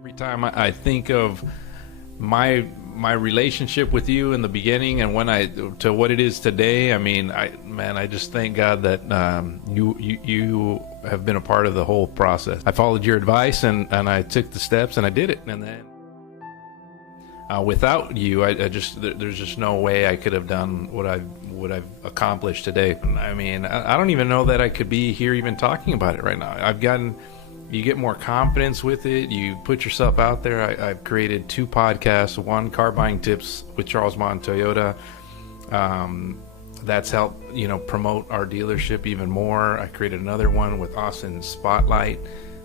Every time I think of my relationship with you in the beginning and when I to what it is today, I mean, I just thank God that you have been a part of the whole process. I followed your advice and I took the steps and I did it. And then without you, there's just no way I could have done what I've accomplished today. I mean, I don't even know that I could be here even talking about it right now. You get more confidence with it. You put yourself out there. I've created 2 podcasts, one car buying tips with Charles Mon Toyota. That's helped, promote our dealership even more. I created another one with Austin Spotlight,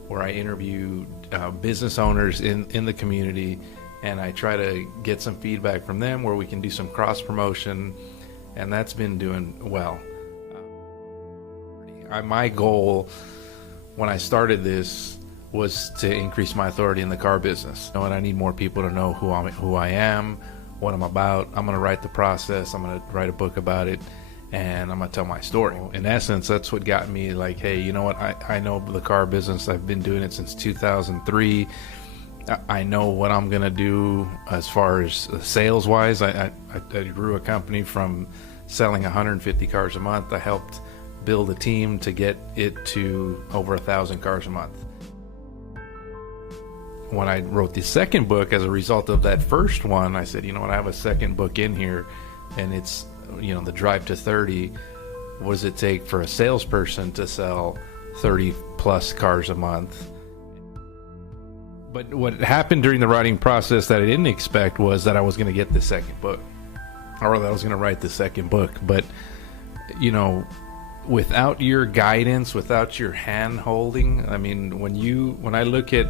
where I interview business owners in the community, and I try to get some feedback from them where we can do some cross promotion, and that's been doing well. My goal when I started this was to increase my authority in the car business. And I need more people to know who I am, what I'm about. I'm going to write the process. I'm going to write a book about it, and I'm going to tell my story. In essence, that's what got me like, hey, you know what? I know the car business. I've been doing it since 2003. I know what I'm going to do as far as sales-wise. I grew a company from selling 150 cars a month. I helped build a team to get it to over 1,000 cars a month. When I wrote the second book, as a result of that first one, I said, you know what, I have a second book in here, and it's, the Drive to 30. What does it take for a salesperson to sell 30 plus cars a month? But what happened during the writing process that I didn't expect was that I was going to get the second book, or that I was going to write the second book. But, without your guidance, without your hand holding, I mean, when I look at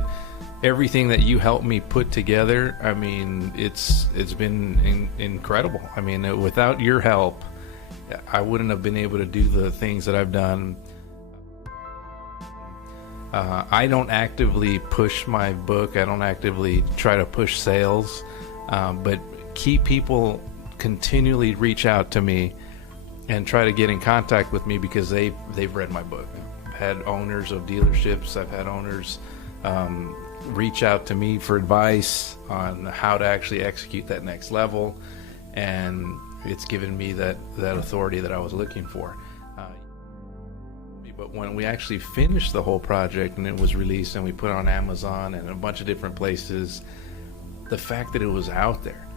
everything that you helped me put together, I mean, it's been incredible. I mean, without your help, I wouldn't have been able to do the things that I've done. I don't actively push my book. I don't actively try to push sales, but key people continually reach out to me and try to get in contact with me because they've read my book. I've had owners of dealerships, I've had owners reach out to me for advice on how to actually execute that next level, and it's given me that authority that I was looking for. But when we actually finished the whole project and it was released and we put it on Amazon and a bunch of different places, the fact that it was out there,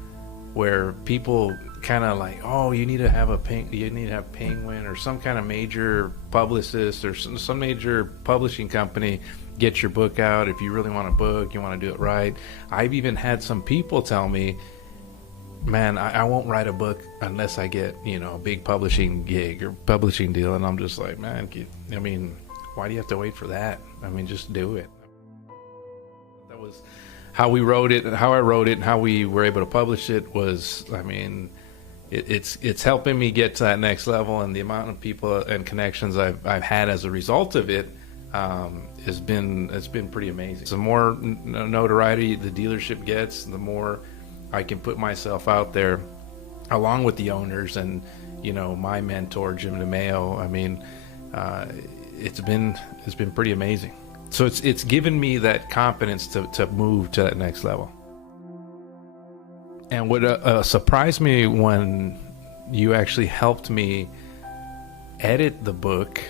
where people kind of like, oh, you need to have Penguin or some kind of major publicist or some major publishing company get your book out. If you really want a book, you want to do it right. I've even had some people tell me, man, I won't write a book unless I get, a big publishing gig or publishing deal. And I'm just like, man, I mean, why do you have to wait for that? I mean, just do it. That was how we wrote it and how I wrote it and how we were able to publish it was, I mean, it's helping me get to that next level, and the amount of people and connections I've had as a result of it it's been pretty amazing. The more notoriety the dealership gets, the more I can put myself out there along with the owners and my mentor Jim DeMeo. I mean, it's been pretty amazing. So it's given me that confidence to move to that next level. And what surprised me when you actually helped me edit the book,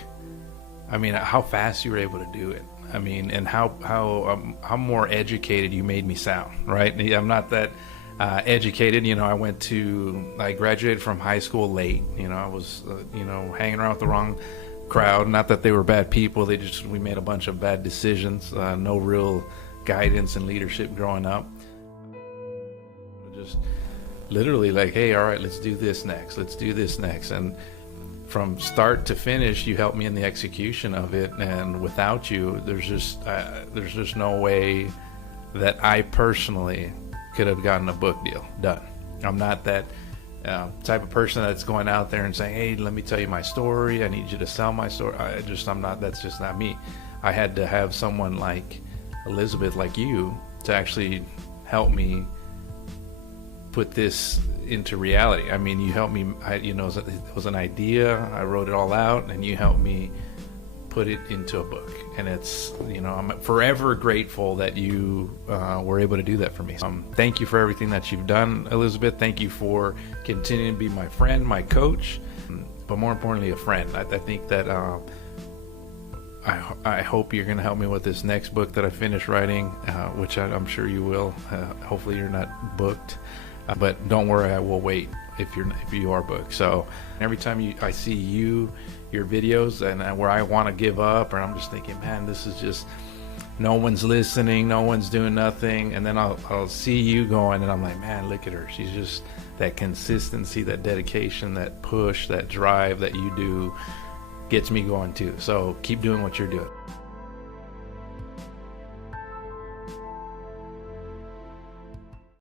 I mean, how fast you were able to do it. I mean, and how more educated you made me sound, right? I'm not that educated. I graduated from high school late. I was, hanging around with the wrong crowd. Not that they were bad people. We made a bunch of bad decisions. No real guidance and leadership growing up. Just literally like, hey, all right, let's do this next. And from start to finish, you helped me in the execution of it. And without you, there's just no way that I personally could have gotten a book deal done. I'm not that type of person that's going out there and saying, hey, let me tell you my story. I need you to sell my story. That's just not me. I had to have someone like Elizabeth, like you, to actually help me put this into reality. I mean, you helped me, it was an idea. I wrote it all out, and you helped me put it into a book. And it's, you know, I'm forever grateful that you were able to do that for me. Thank you for everything that you've done, Elizabeth. Thank you for continuing to be my friend, my coach, but more importantly, a friend. I think that I hope you're going to help me with this next book that I finish writing, which I'm sure you will. Hopefully you're not booked, but don't worry, I will wait if you are booked. So every time I see your videos and where I want to give up, or I'm just thinking, man, this is just, no one's listening, no one's doing nothing, and then I'll see you going, and I'm like, man, look at her. She's just, that consistency, that dedication, that push, that drive that you do gets me going too. So keep doing what you're doing.